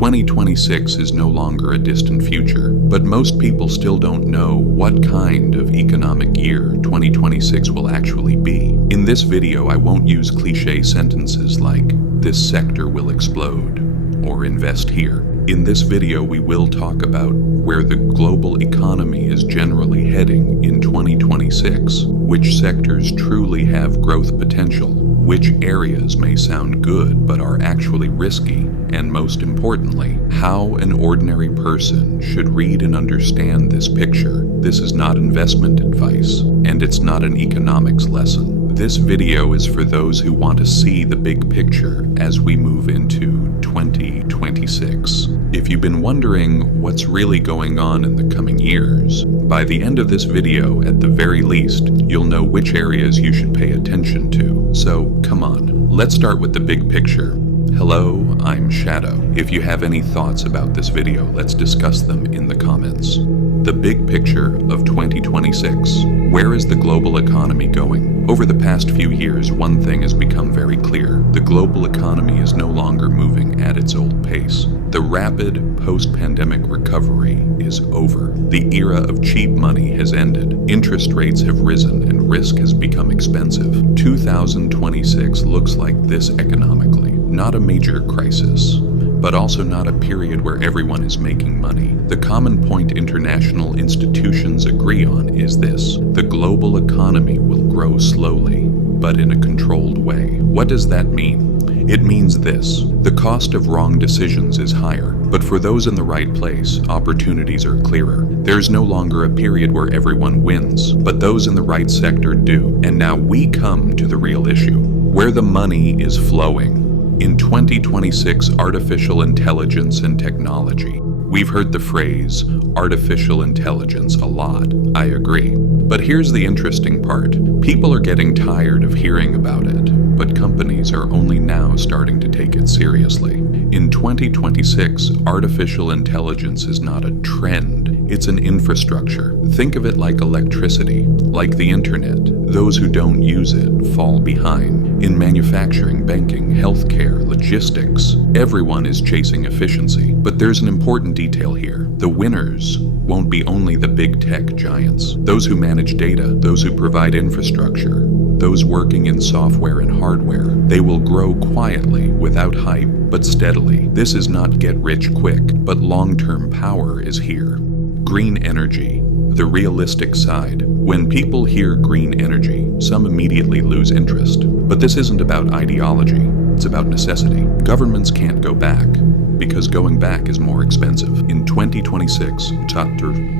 2026 is no longer a distant future, but most people still don't know what kind of economic year 2026 will actually be. In this video, I won't use cliché sentences like, "This sector will explode," or "invest here." In this video, we will talk about where the global economy is generally heading in 2026, which sectors truly have growth potential, which areas may sound good but are actually risky, and most importantly, how an ordinary person should read and understand this picture. This is not investment advice, and it's not an economics lesson. This video is for those who want to see the big picture as we move into 2026. If you've been wondering what's really going on in the coming years, by the end of this video, at the very least, you'll know which areas you should pay attention to. So, come on, let's start with the big picture. Hello, I'm Shadow. If you have any thoughts about this video, let's discuss them in the comments. The big picture of 2026. Where is the global economy going? Over the past few years, one thing has become very clear. The global economy is no longer moving at its old pace. The rapid post-pandemic recovery is over. The era of cheap money has ended. Interest rates have risen and risk has become expensive. 2026 looks like this economically. Not a major crisis, but also not a period where everyone is making money. The common point international institutions agree on is this: the global economy will grow slowly, but in a controlled way. What does that mean? It means this: the cost of wrong decisions is higher, but for those in the right place, opportunities are clearer. There's no longer a period where everyone wins, but those in the right sector do. And now we come to the real issue, where the money is flowing. In 2026, artificial intelligence and technology. We've heard the phrase artificial intelligence a lot. I agree. But here's the interesting part. People are getting tired of hearing about it, but companies are only now starting to take it seriously. In 2026, artificial intelligence is not a trend, it's an infrastructure. Think of it like electricity, like the internet. Those who don't use it fall behind. In manufacturing, banking, healthcare, logistics, everyone is chasing efficiency. But there's an important detail here. The winners won't be only the big tech giants. Those who manage data, those who provide infrastructure, those working in software and hardware, they will grow quietly, without hype, but steadily. This is not get rich quick, but long-term power is here. Green energy, the realistic side. When people hear green energy, some immediately lose interest. But this isn't about ideology, it's about necessity. Governments can't go back, because going back is more expensive. In 2026,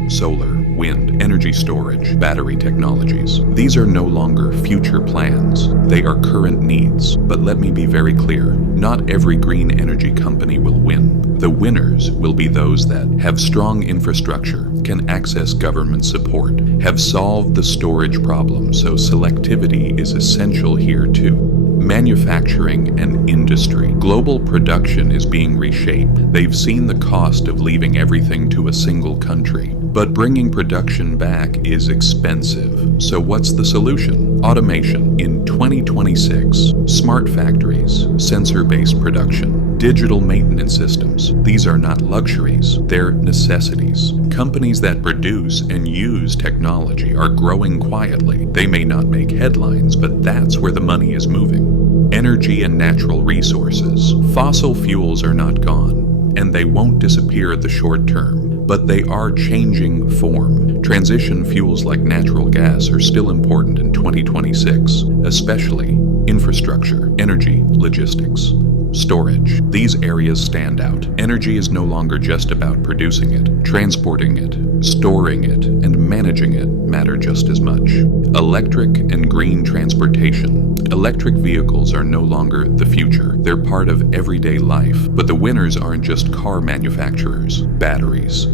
solar, wind, energy storage, battery technologies. These are no longer future plans, they are current needs. But let me be very clear, not every green energy company will win. The winners will be those that have strong infrastructure, can access government support, have solved the storage problem, so selectivity is essential here too. Manufacturing and industry. Global production is being reshaped. They've seen the cost of leaving everything to a single country. But bringing production back is expensive. So what's the solution? Automation. In 2026, smart factories, sensor-based production, digital maintenance systems. These are not luxuries, they're necessities. Companies that produce and use technology are growing quietly. They may not make headlines, but that's where the money is moving. Energy and natural resources. Fossil fuels are not gone, and they won't disappear at the short term, but they are changing form. Transition fuels like natural gas are still important in 2026, especially infrastructure, energy, logistics, storage. These areas stand out. Energy is no longer just about producing it. Transporting it, storing it, and managing it matter just as much. Electric and green transportation. Electric vehicles are no longer the future. They're part of everyday life. But the winners aren't just car manufacturers. Batteries,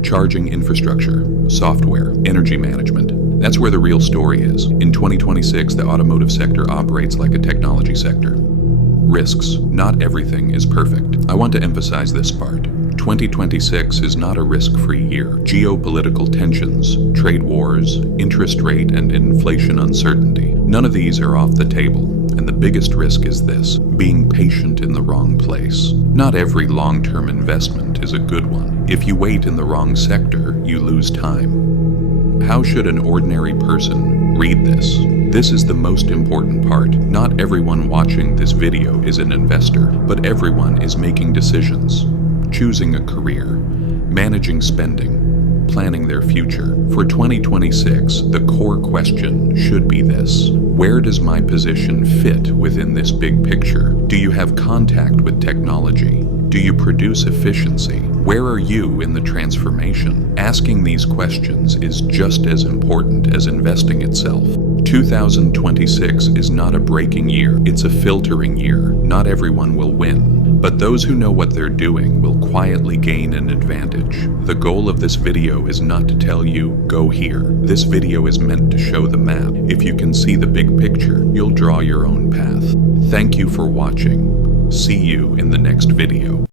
charging infrastructure, software, energy management. That's where the real story is. In 2026, the automotive sector operates like a technology sector. Risks. Not everything is perfect. I want to emphasize this part. 2026 is not a risk-free year. Geopolitical tensions, trade wars, interest rate and inflation uncertainty, none of these are off the table. And the biggest risk is this: being patient in the wrong place. Not every long-term investment is a good one. If you wait in the wrong sector, you lose time. How should an ordinary person read this? This is the most important part. Not everyone watching this video is an investor, but everyone is making decisions, choosing a career, managing spending, planning their future. For 2026, the core question should be this: where does my position fit within this big picture? Do you have contact with technology? Do you produce efficiency? Where are you in the transformation? Asking these questions is just as important as investing itself. 2026 is not a breaking year, it's a filtering year. Not everyone will win, but those who know what they're doing will quietly gain an advantage. The goal of this video is not to tell you, go here. This video is meant to show the map. If you can see the big picture, you'll draw your own path. Thank you for watching. See you in the next video.